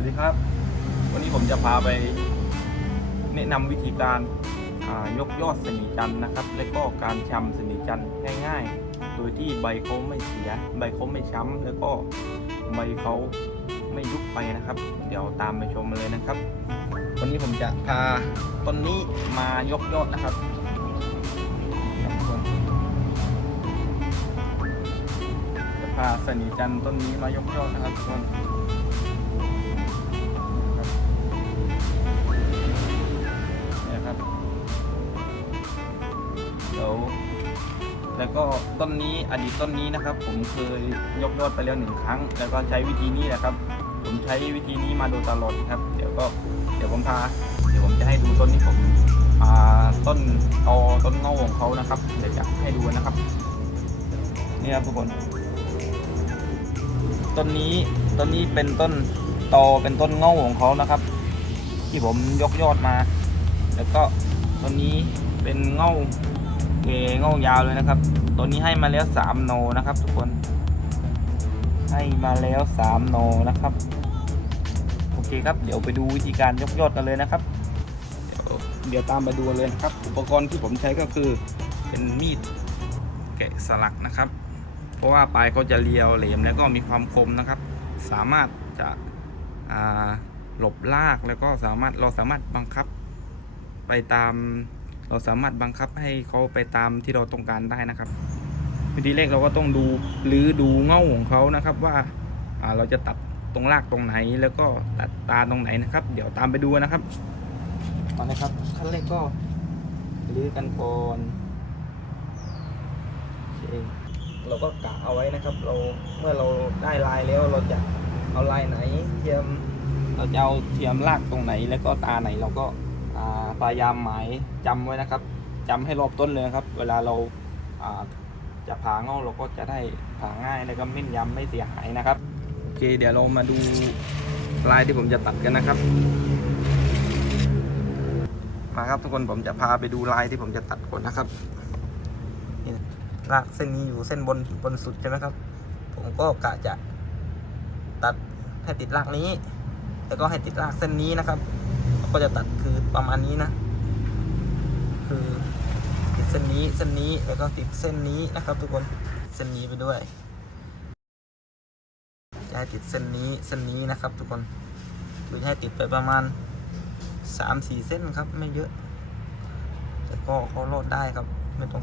วัสดีครับ วันนี้ผมจะพาไปแนะนำวิธีการายกยอดสนิจันนะครับ และก็การชำสนิจันง่ายๆ โดยที่ใบเขาไม่เสีย ใบเขาไม่ช้ำแล้วก็ใบเขาไม่ยุบไปนะครับ เดี๋ยวตามไปชมมาเลยนะครับ วันนี้ผมจะพาต้นนี้มายกยอดนะครับทุกคนจะพาสนิจันต้นนี้มายกยอดนะครับทุกคน แล้วก็ต้นนี้อดีตต้นนี้นะครับ ผมเคยยกยอดไปแล้วหนึ่งครั้ง แล้วก็ใช้วิธีนี้แหละครับ ผมใช้วิธีนี้มาโดยตลอดครับ เดี๋ยวก็เดี๋ยวผมพา เดี๋ยวผมจะให้ดูต้นที่ผมต้นตอต้นเงาของเขานะครับเดี๋ยวจะให้ดูนะครับนี่ครับทุกคนต้นนี้ต้นนี้เป็นต้นตอเป็นต้นเงาของเขานะครับ ที่ผมยกยอดมา แล้วก็ตัวนี้เป็นเง่า เกเง่ายาวเลยนะครับ ตัวนี้ให้มาแล้ว 3 โนนะครับ ทุกคน ให้มาแล้ว 3 โนนะครับ โอเคครับ เดี๋ยวไปดูวิธีการยกยอดกันเลยนะครับเดี๋ยวเดี๋ยวตามมาดูเลยนะครับ อุปกรณ์ที่ผมใช้ก็คือเป็นมีดแกะสลักนะครับ เพราะว่าปลายเขาจะเรียวแหลมแล้วก็มีความคมนะครับ สามารถจะหลบลากแล้วก็สามารถเราสามารถบังคับไปตาม เราสามารถบังคับให้เขาไปตามที่เราต้องการได้นะครับ วิธีแรกเราก็ต้องดูหรือดูเง่าของเขานะครับว่าเราจะตัดตรงรากตรงไหนแล้วก็ตัดตาตรงไหนนะครับ เดี๋ยวตามไปดูนะครับมาเลยครับขั้นแรกก็รื้อกันก่อนเราก็กะเอาไว้นะครับ เราเมื่อเราได้ลายแล้วเราจะเอาลายไหน เทียมเราจะเอาเทียมลากตรงไหนแล้วก็ตาไหนเราก็ พยายามหมายจำไว้นะครับจำให้รอบต้นเลยนครับ เวลาเราจะผ่าเงาเราก็จะได้ผ่าง่ายแล้วก็แม่นยำไม่เสียหายนะครับโอเค เดี๋ยวเรามาดูลายที่ผมจะตัดกันนะครับมาครับทุกคนผมจะพาไปดูลายที่ผมจะตัดก่อนนะครับนี่ลากเส้นนี้อยู่เส้นบนบนสุดใช่ไหมครับ ผมก็กะจะตัดให้ติดรากนี้ แล้วก็ให้ติดรากเส้นนี้นะครับ ก็จะตัดคือประมาณนี้นะ คือติดเส้นนี้เส้นนี้แล้วก็ติดเส้นนี้นะครับ ทุกคนเส้นนี้ไปด้วยจะให้ติดเส้นนี้เส้นนี้นะครับ ทุกคนคือให้ติดไปประมาณสามสี่เส้นครับ ไม่เยอะ แต่ก็เขาโลดได้ครับไม่ต้อง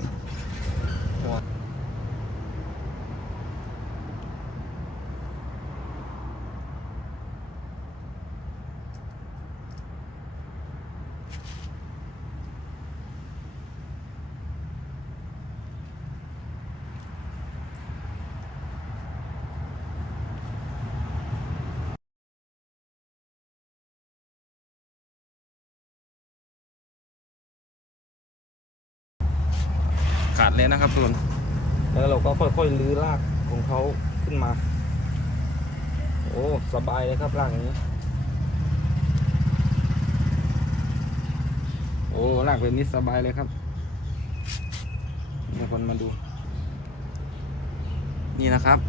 ขาดเลยนะครับทุกคนแล้วเราก็ค่อยๆลื้อรากของเขาขึ้นมา โอ้สบายเลยครับรากอย่างนี้ โอ้รากแบบนี้สบายเลยครับมีคนมาดู นี่นะครับ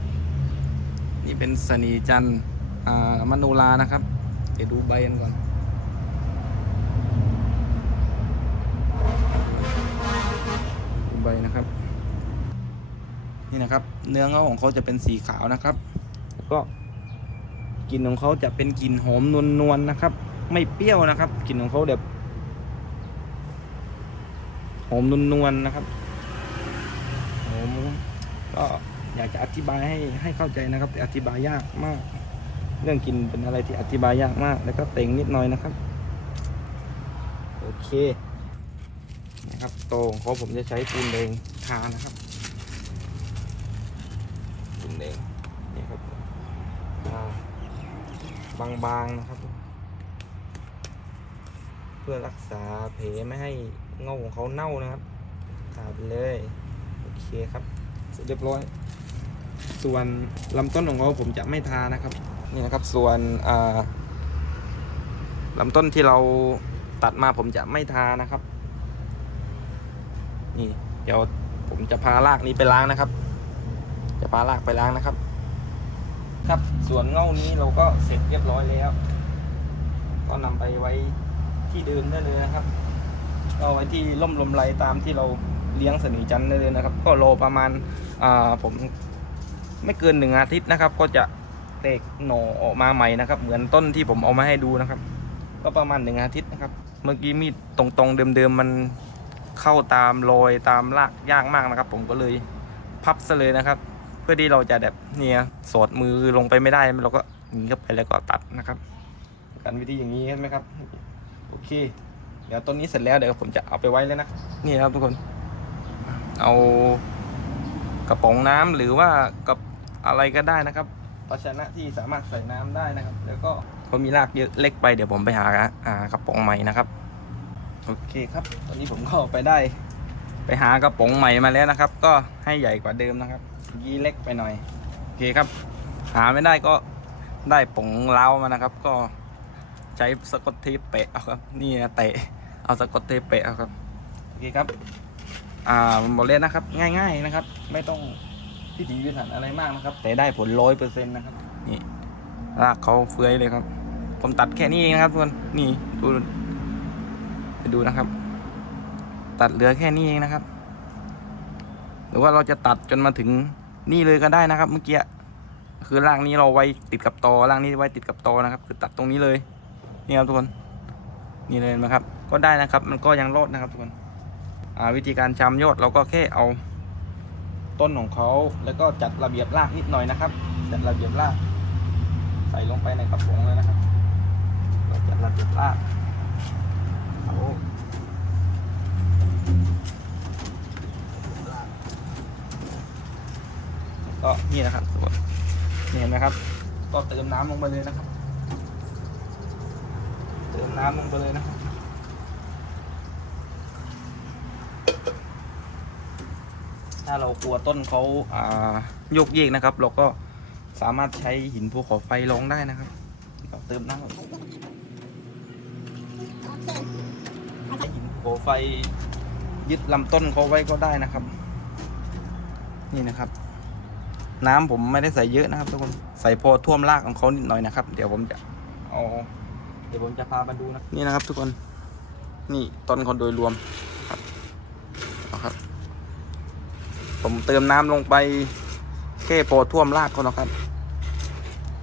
นี่เป็นสนีจันอ่ามโนลานะครับ เดี๋ยวดูใบกันก่อน บนะครับ นี่นะครับ เนื้อเงาของเขาจะเป็นสีขาวนะครับ ก็กลิ่นของเขาจะเป็นกลิ่นหอมนวลๆนะครับ ไม่เปรี้ยวนะครับกลิ่นของเขาแบบหอมนวลๆนะครับหอมก็อยากจะอธิบายให้ให้เข้าใจนะครับ แต่อธิบายยากมาก เรื่องกลิ่นเป็นอะไรที่อธิบายยากมาก แล้วก็เต่งนิดหน่อยนะครับ โอเค นะครับโตของเขาผมจะใช้ปูนแดงทานะครับปูนแดงนี่ครับทาบางๆนะครับ เพื่อรักษาแผลไม่ให้เงาของเขาเน่านะครับทาไปเลยโอเคครับเสร็จเรียบร้อย ส่วนลำต้นของเขาผมจะไม่ทานะครับ นี่นะครับส่วนอ่าลำต้นที่เราตัดมาผมจะไม่ทานะครับ นี่ เดี๋ยวผมจะพารากนี้ไปล้างนะครับ จะพารากไปล้างนะครับ ครับส่วนเง่านี้เราก็เสร็จเรียบร้อยแล้ว ก็นำไปไว้ที่เดิมได้เลยนะครับก็ไว้ที่ร่มลมไรตามที่เราเลี้ยงสนีจันได้เลยนะครับ ก็รอประมาณอ่าผมไม่เกินหนึ่งอาทิตย์นะครับ ก็จะแตกหน่อออกมาใหม่นะครับ เหมือนต้นที่ผมเอามาให้ดูนะครับ ก็ประมาณหนึ่งอาทิตย์นะครับ เมื่อกี้มีดตรงๆเดิมๆมัน เข้าตามรอยตามรากยากมากนะครับ ผมก็เลยพับซะเลยนะครับ เพื่อที่เราจะแบบเนี่ยสอดมือลงไปไม่ได้เราก็หนีเข้าไปแล้วก็ตัดนะครับกันวิธีอย่างนี้ใช่ไหมครับ โอเค เดี๋ยวต้นนี้เสร็จแล้วเดี๋ยวผมจะเอาไปไว้เลยนะนี่ครับทุกคน เอากระป๋องน้ำหรือว่ากับอะไรก็ได้นะครับภาชนะที่สามารถใส่น้ำได้นะครับ แล้วก็พอมีรากเยอะเล็กไปเดี๋ยวผมไปหาอ่ากระป๋องใหม่นะครับ โอเคครับ ตอนนี้ผมก็ไปได้ ไปหากระป๋องใหม่มาแล้วนะครับ ก็ให้ใหญ่กว่าเดิมนะครับยีเล็กไปหน่อย โอเคครับ หาไม่ได้ก็ได้ป๋องเล้ามานะครับ ก็ใช้สกอตเทปเปะเอาครับนี่เตะเอาสกอตเทปเปะเอาครับโอเคครับ อ่าบอกเลยนะครับ ง่าย ๆนะครับ ไม่ต้องพิถีพิถันอะไรมากนะครับ แต่ได้ผลร้อยเปอร์เซ็นต์นะครับ นี่รากเขาเฟื้อยเลยครับ ผมตัดแค่นี้เองนะครับทุกคนนี่ดู ดูนะครับ ตัดเหลือแค่นี้เองนะครับ หรือว่าเราจะตัดจนมาถึงนี่เลยก็ได้นะครับ เมื่อกี้คือร่ากนี้เราไว้ติดกับตอร่ากนี้ไว้ติดกับตอนะครับ คือตัดตรงนี้เลยนี่ครับทุกคนนี่เลยนะครับ ก็ได้นะครับ มันก็ยังรอดนะครับทุกคนวิธีการชำยอดเราก็แค่เอาต้นของเขาแล้วก็จัดระเบียบรากนิดหน่อยนะครับ จัดระเบียบราก ใส่ลงไปในกระป๋องเลยนะครับจัดระเบียบราก ก็นี่นะครับเห็นไหมครับ ก็เติมน้ำลงไปเลยนะครับ เติมน้ำลงไปเลยนะครับถ้าเรากลัวต้นเขาอ่าโยกเยกนะครับ เราก็สามารถใช้หินภูเขาไฟรองได้นะครับก็เติมน้ำ ลงไปใช้หินภูเขาไฟยึดลำต้นเขาไว้ก็ได้นะครับ นี่นะครับ น้ำผมไม่ได้ใส่เยอะนะครับทุกคนใส่พอท่วมรากของเขานิดหน่อยนะครับ เดี๋ยวผมจะเอาเดี๋ยวผมจะพามาดูนะนี่นะครับ ทุกคนนี่ต้นเขาโดยรวมครับเอาครับ ผมเติมน้ำลงไปแค่พอท่วมรากเขานะครับ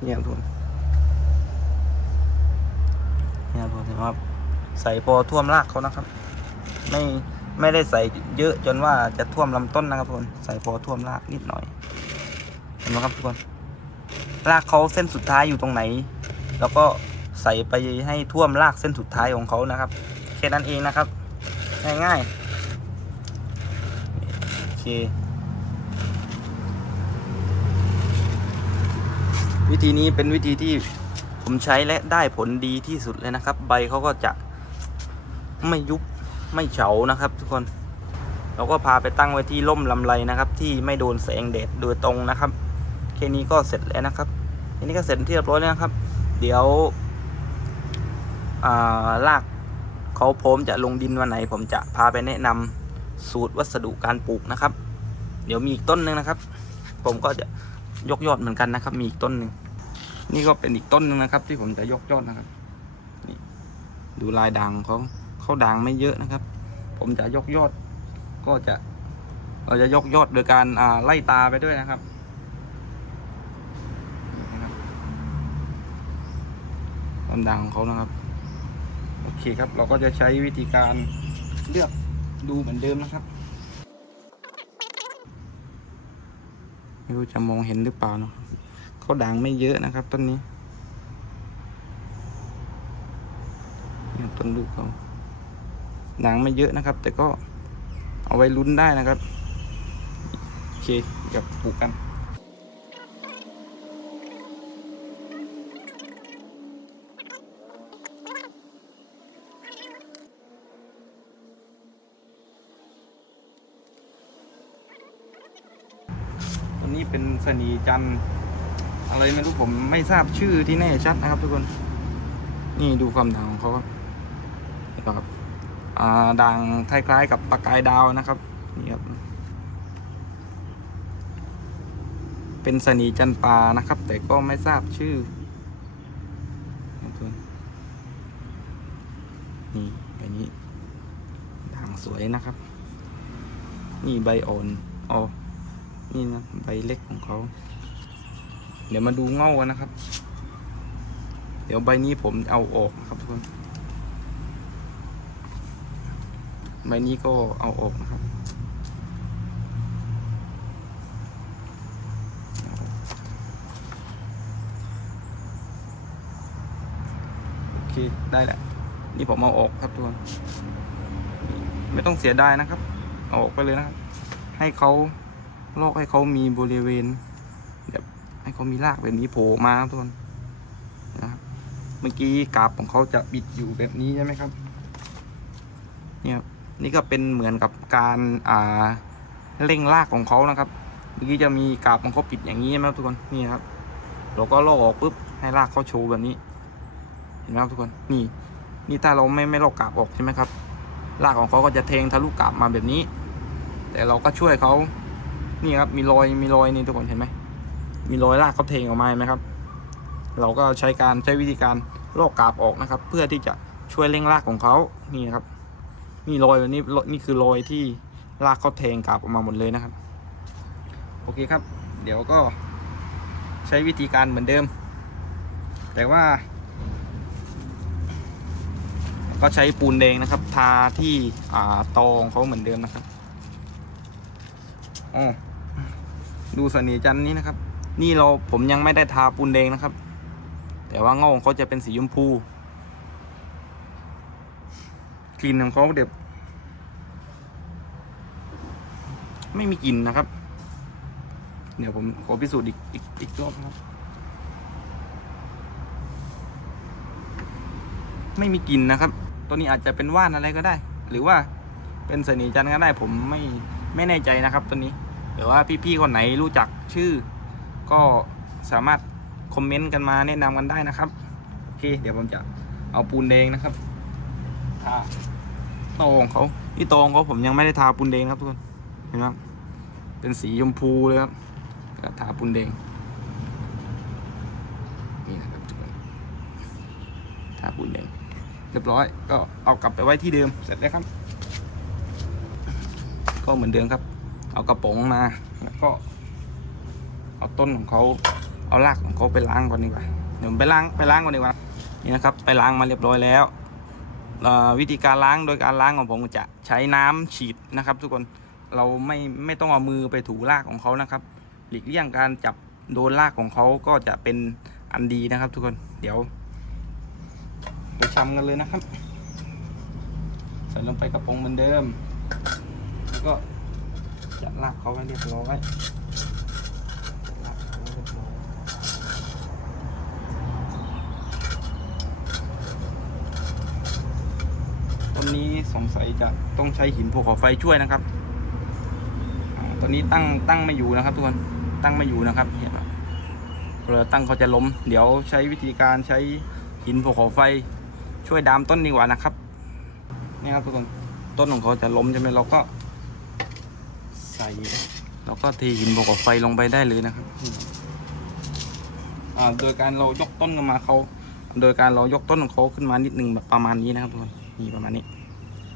เนี่ยทุกคนเนี่ยทุกคนเห็นไหมครับ ใส่พอท่วมรากเขานะครับ ไม่ไม่ได้ใส่เยอะจนว่าจะท่วมลำต้นนะครับทุกคนใส่พอท่วมรากนิดหน่อยเห็นไหมครับทุกคนรากเขาเส้นสุดท้ายอยู่ตรงไหน แล้วก็ใส่ไปให้ท่วมรากเส้นสุดท้ายของเขานะครับแค่นั้นเองนะครับง่ายๆโอเควิธีนี้เป็นวิธีที่ผมใช้และได้ผลดีที่สุดเลยนะครับ ใบเขาก็จะไม่ยุบ ไม่เฉานะครับ ทุกคน เราก็พาไปตั้งไว้ที่ร่มลำไรนะครับ ที่ไม่โดนแสงแดดโดยตรงนะครับแค่นี้ก็เสร็จแล้วนะครับแค่นี้ก็เสร็จที่เรียบร้อยแล้วนะครับ เดี๋ยวอ่ารากเขาพร้อมจะลงดินวันไหน ผมจะพาไปแนะนำสูตรวัสดุการปลูกนะครับ เดี๋ยวมีอีกต้นหนึ่งนะครับ ผมก็จะยกยอดเหมือนกันนะครับ มีอีกต้นหนึ่งนี่ก็เป็นอีกต้นหนึ่งนะครับ ที่ผมจะยกยอดนะครับนี่ดูลายด่างเขา ขาด่างไม่เยอะนะครับ ผมจะยกยอด ก็จะ เราจะยกยอดโดยการอ่าไล่ตาไปด้วยนะครับนี่นะครับความด่างของเขานะครับ โอเคครับ เราก็จะใช้วิธีการเลือกดูเหมือนเดิมนะครับไม่รู้จะมองเห็นหรือเปล่าเนาะเขาด่างไม่เยอะนะครับต้นนี้ต้นลูกเขา ด่างไม่เยอะนะครับ แต่ก็เอาไว้ลุ้นได้นะครับ โอเคเดี๋ยวปลูกกันตัวนี้เป็นสนีจันอะไรไม่รู้ผมไม่ทราบชื่อที่แน่ชัดนะครับทุกคน นี่ดูความด่างของเขาครับนี่ครับอ่า ด่างคล้ายๆกับปลากายดาวนะครับนี่ครับเป็นสนีจันปานะครับ แต่ก็ไม่ทราบชื่อทุกคนนี่ใบนี้ด่างสวยนะครับ นี่ใบอ่อนอ๋อนี่นะใบเล็กของเขาเดี๋ยวมาดูเง่ากันนะครับ เดี๋ยวใบนี้ผมเอาออกนะครับทุกคน ใบนี้ก็เอาออกนะครับโอเคได้แหละ นี่ผมเอาออกครับทุกคนไม่ต้องเสียดายนะครับ เอาออกไปเลยนะครับ ให้เขาลอกให้เขามีบริเวณแบบให้เขามีรากแบบนี้โผล่มาครับทุกคนนะครับเมื่อกี้กาบของเขาจะบิดอยู่แบบนี้ใช่ไหมครับ เนี่ย นี่ก็เป็นเหมือนกับการอ่าเร่งรากของเขานะครับเมื่อกี้จะมีกาบของเขาปิดอย่างนี้ใช่ไหมครับทุกคนนี่ครับเราก็ลอกออกปุ๊บให้รากเขาโชว์แบบนี้ เห็นไหมครับทุกคนนี่ นี่ถ้าเราไม่ไม่ลอกกาบออกใช่ไหมครับรากของเขาก็จะเทงทะลุกาบมาแบบนี้ แต่เราก็ช่วยเขานี่ครับมีรอยมีรอยนี่ทุกคนเห็นไหมมีรอยรากเขาเทงออกมาไหมครับ เราก็ใช้การใช้วิธีการลอกกาบออกนะครับ เพื่อที่จะช่วยเร่งรากของเขานี่ครับ นี่รอยแบบนี้นี่คือรอยที่รากเขาเทงกาบออกมาหมดเลยนะครับ โอเคครับ เดี๋ยวก็ใช้วิธีการเหมือนเดิม แต่ว่า ก็ใช้ปูนแดงนะครับ ทาที่อ่าตองเขาเหมือนเดิมนะครับอ๋อดูเสน่ห์จันนี้นะครับ นี่เราผมยังไม่ได้ทาปูนแดงนะครับ แต่ว่าเงาของเขาจะเป็นสีชมพู กลิ่นของเขาเด็บไม่มีกลิ่นนะครับ เดี๋ยวผมขอพิสูจน์อีกอีกอีกรอบครับ ไม่มีกลิ่นนะครับ ตัวนี้อาจจะเป็นว่านอะไรก็ได้ หรือว่าเป็นเสน่ห์จันก็ได้ ผมไม่ไม่แน่ใจนะครับ ตัวนี้หรือว่าพี่ๆคนไหนรู้จักชื่อ ก็สามารถคอมเมนต์กันมาแนะนำกันได้นะครับ โอเค เดี๋ยวผมจะเอาปูนแดงนะครับทา โตอของเขาที่โตอของเขาผมยังไม่ได้ทาปูนแดงครับทุกคนเห็นไหมครับเป็นสีชมพูเลยครับทาปูนแดงนี่นะครับทุกคนทาปูนแดงเรียบร้อย ก็เอากลับไปไว้ที่เดิมเสร็จแล้วครับ ก็เหมือนเดิมครับ เอากระป๋องมาแล้วก็เอาต้นของเขาเอารากของเขาไปล้างก่อนดีกว่าเดี๋ยวไปล้างไปล้างก่อนดีกว่านี่นะครับ ไปล้างมาเรียบร้อยแล้ว วิธีการล้างโดยการล้างของผมจะใช้น้ำฉีดนะครับ ทุกคนเราไม่ไม่ต้องเอามือไปถูรากของเขานะครับ หลีกเลี่ยงการจับโดนรากของเขาก็จะเป็นอันดีนะครับ ทุกคนเดี๋ยวไปชำกันเลยนะครับ ใส่ลงไปกระป๋องเหมือนเดิมแล้วก็จะลากเขาไว้เรียบร้อยลากเขาไว้เรียบร้อย ต้นนี้สงสัยจะต้องใช้หินภูเขาไฟช่วยนะครับอตอนนี้ตั้งตั้งไม่อยู่นะครับทุกคนตั้งไม่อยู่นะครับเห็นไหมเวลาตั้งเขาจะล้ม เดี๋ยวใช้วิธีการใช้หินภูเขาไฟช่วยดามต้นดีกว่านะครับนี่ครับทุกคนต้นของเขาจะล้มใช่ไหมเราก็ใส่เราก็เทหินภูเขาไฟลงไปได้เลยนะครับโดยการเรายกต้นขึ้นมาเขา โดยการเรายกต้นของเขาขึ้นมานิดนึงแบบประมาณนี้นะครับทุกคนนี่ประมาณนี้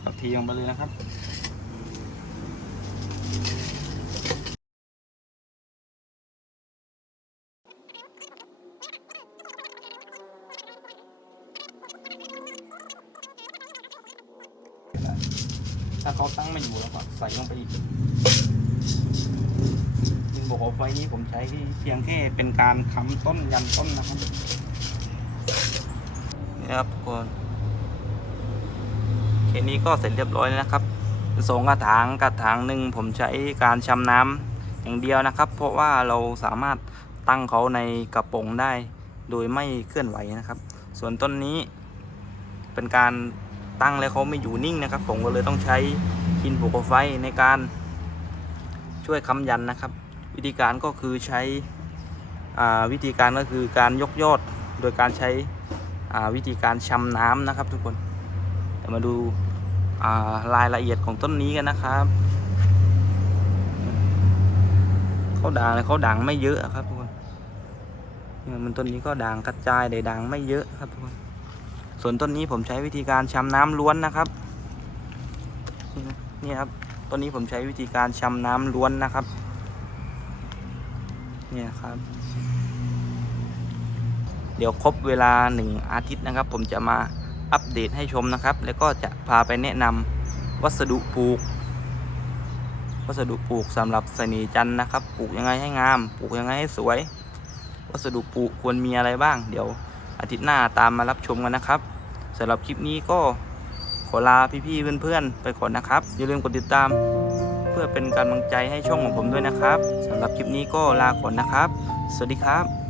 เราเทลงไปเลยนะครับถ้าเขาตั้งไม่อยู่แล้วก็ใส่ลงไปอีกดินบวกไฟนี้ผมใช้เพียงแค่เป็นการค้ำต้นยันต้นนะครับนี่ครับทุกคน เคนี้ก็เสร็จเรียบร้อยแล้วนะครับสองกระถางกระถางหนึ่งผมใช้การชำน้ำอย่างเดียวนะครับ เพราะว่าเราสามารถตั้งเขาในกระป๋องได้ โดยไม่เคลื่อนไหวนะครับ ส่วนต้นนี้เป็นการตั้งแล้วเขาไม่อยู่นิ่งนะครับ ผมก็เลยต้องใช้หินผูกไฟในการช่วยค้ำยันนะครับ วิธีการก็คือใช้วิธีการก็คือการยกยอดโดยการใช้วิธีการชำน้ำนะครับทุกคน ยวมาดูารายละเอียดของต้นนี้กันนะครับเขาด่างเลยเขาด่างไม่เยอะครับทุกคนเนี่ยมันต้นนี้ก็ด่างกระจายแต่ด่างไม่เยอะครับทุกคนส่วนต้นนี้ผมใช้วิธีการชำน้ำล้วนนะครับนี่ครับต้นนี้ผมใช้วิธีการชำน้ำล้วนนะครับ เนี่ยครับ เดี๋ยวครบเวลาหนึ่งอาทิตย์นะครับ ผมจะมา อัปเดตให้ชมนะครับ แล้วก็จะพาไปแนะนำวัสดุปลูก วัสดุปลูกสำหรับสนีจันนะครับ ปลูกยังไงให้งาม ปลูกยังไงให้สวย วัสดุปลูกควรมีอะไรบ้าง เดี๋ยวอาทิตย์หน้าตามมารับชมกันนะครับสำหรับคลิปนี้ก็ขอลาพี่ๆเพื่อนๆ ไปก่อนนะครับ อย่าลืมกดติดตาม เพื่อเป็นกำลังใจให้ช่องของผมด้วยนะครับสำหรับคลิปนี้ก็ลาก่อนนะครับ สวัสดีครับ